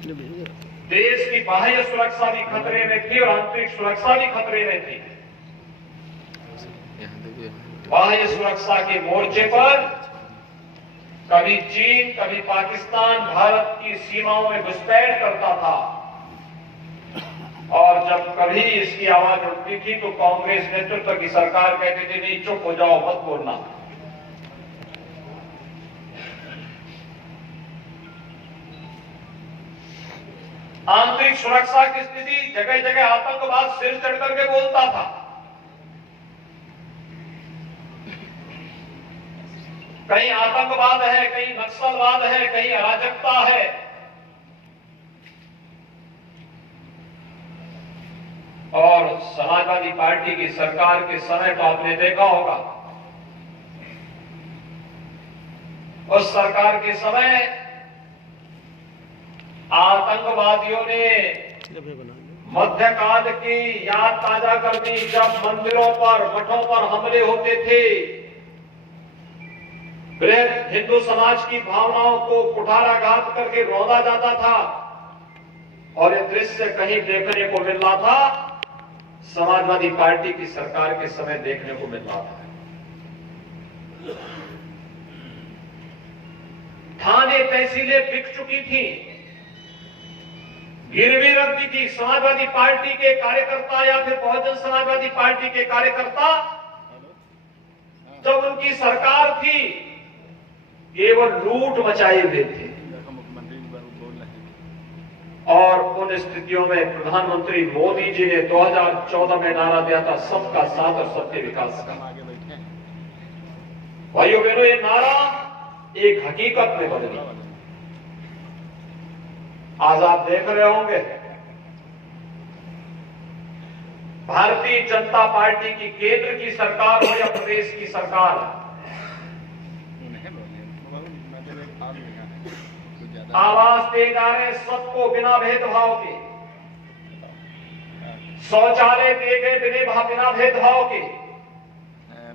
देश की बाह्य सुरक्षा भी खतरे में थी और आंतरिक सुरक्षा भी खतरे में थी। बाह्य सुरक्षा के मोर्चे पर कभी चीन, कभी पाकिस्तान भारत की सीमाओं में घुसपैठ करता था और जब कभी इसकी आवाज उठती थी तो कांग्रेस नेतृत्व की सरकार कहती थी नहीं, चुप हो जाओ, मत बोलना। आंतरिक सुरक्षा की स्थिति, जगह जगह आतंकवाद सिर चढ़ करके बोलता था। कहीं आतंकवाद है, कहीं नक्सलवाद है, कहीं अराजकता है। और समाजवादी पार्टी की सरकार के समय तो आपने देखा होगा, उस सरकार के समय आतंकवादियों ने मध्यकाल की याद ताजा कर दी, जब मंदिरों पर, मठों पर हमले होते थे। बृहद हिंदू समाज की भावनाओं को कुठाराघात करके रौंदा जाता था और ये दृश्य कहीं देखने को मिल रहा था, समाजवादी पार्टी की सरकार के समय देखने को मिल रहा था। थाने तहसीलें बिक चुकी थी, गिरवी रख दी थी। समाजवादी पार्टी के कार्यकर्ता या फिर बहुजन समाजवादी पार्टी के कार्यकर्ता जब उनकी सरकार थी केवल लूट मचाए हुए थे। और उन स्थितियों में प्रधानमंत्री मोदी जी ने 2014 में नारा दिया था सबका साथ और सबके विकास का। भाइयों बहनों, ये नारा एक हकीकत में बदली। आज आप देख रहे होंगे भारतीय जनता पार्टी की केंद्र की सरकार हो या प्रदेश की सरकार, आवास दे जा रहे सबको बिना भेदभाव के, शौचालय दिए गए बिना भेदभाव के,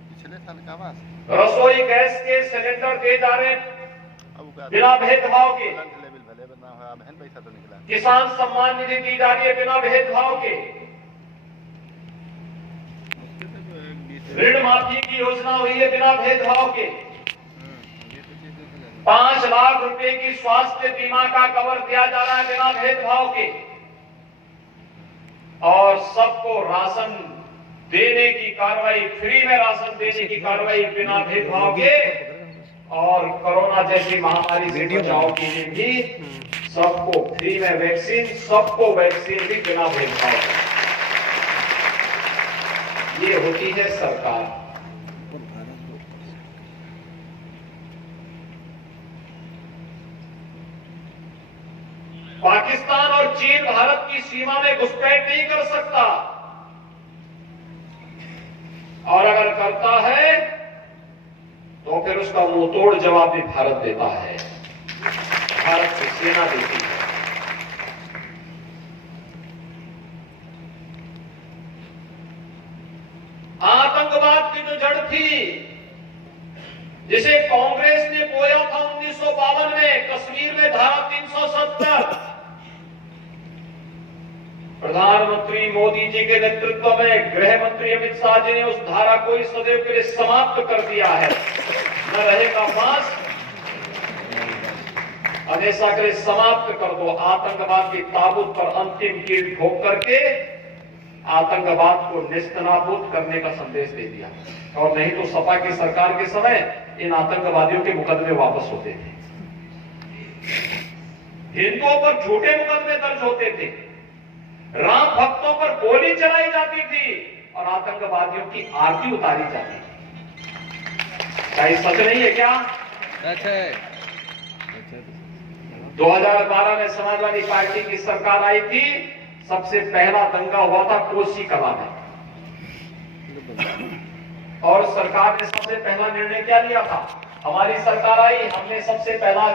पिछले साल का आवास, रसोई गैस के सिलेंडर दे जा रहे बिना भेदभाव के, किसान सम्मान निधि दी जा रही है बिना भेदभाव के, ऋण माफी की योजना हुई है बिना भेदभाव के, 5 लाख रुपए की स्वास्थ्य बीमा का कवर दिया जा रहा है बिना भेदभाव के, और सबको राशन देने की कार्रवाई, फ्री में राशन देने की कार्रवाई बिना भेदभाव के, और कोरोना जैसी महामारी से बचाव के लिए भी सबको फ्री में वैक्सीन, सबको वैक्सीन भी बिना भेदभाव के। ये होती है सरकार। पाकिस्तान और चीन भारत की सीमा में घुसपैठ नहीं कर सकता, और अगर करता है तो फिर उसका मुंहतोड़ जवाब भी भारत देता है, भारत की सेना देती है। आतंकवाद की जो जड़ थी, जिसे कांग्रेस ने बोया था 1952 में, कश्मीर में धारा 370, प्रधानमंत्री मोदी जी के नेतृत्व में गृह मंत्री अमित शाह जी ने उस धारा को इस सदैव के लिए समाप्त कर दिया है। न रहेगा पास, हमेशा के लिए समाप्त कर दो। आतंकवाद की ताबूत पर अंतिम कील ठोक करके आतंकवाद को निस्तनाबूद करने का संदेश दे दिया, और नहीं तो सपा की सरकार के समय इन आतंकवादियों के मुकदमे वापस होते थे, हिंदुओं पर झूठे मुकदमे दर्ज होते थे, राम भक्तों पर गोली चलाई जाती थी और आतंकवादियों की आरती उतारी जाती थी। क्या ये सच नहीं है क्या? सच है। 2012 में समाजवादी पार्टी की सरकार आई थी, सबसे पहला दंगा हुआ था कोसी कला में, और सरकार ने सबसे पहला निर्णय क्या लिया था? हमारी सरकार आई, हमने सबसे पहला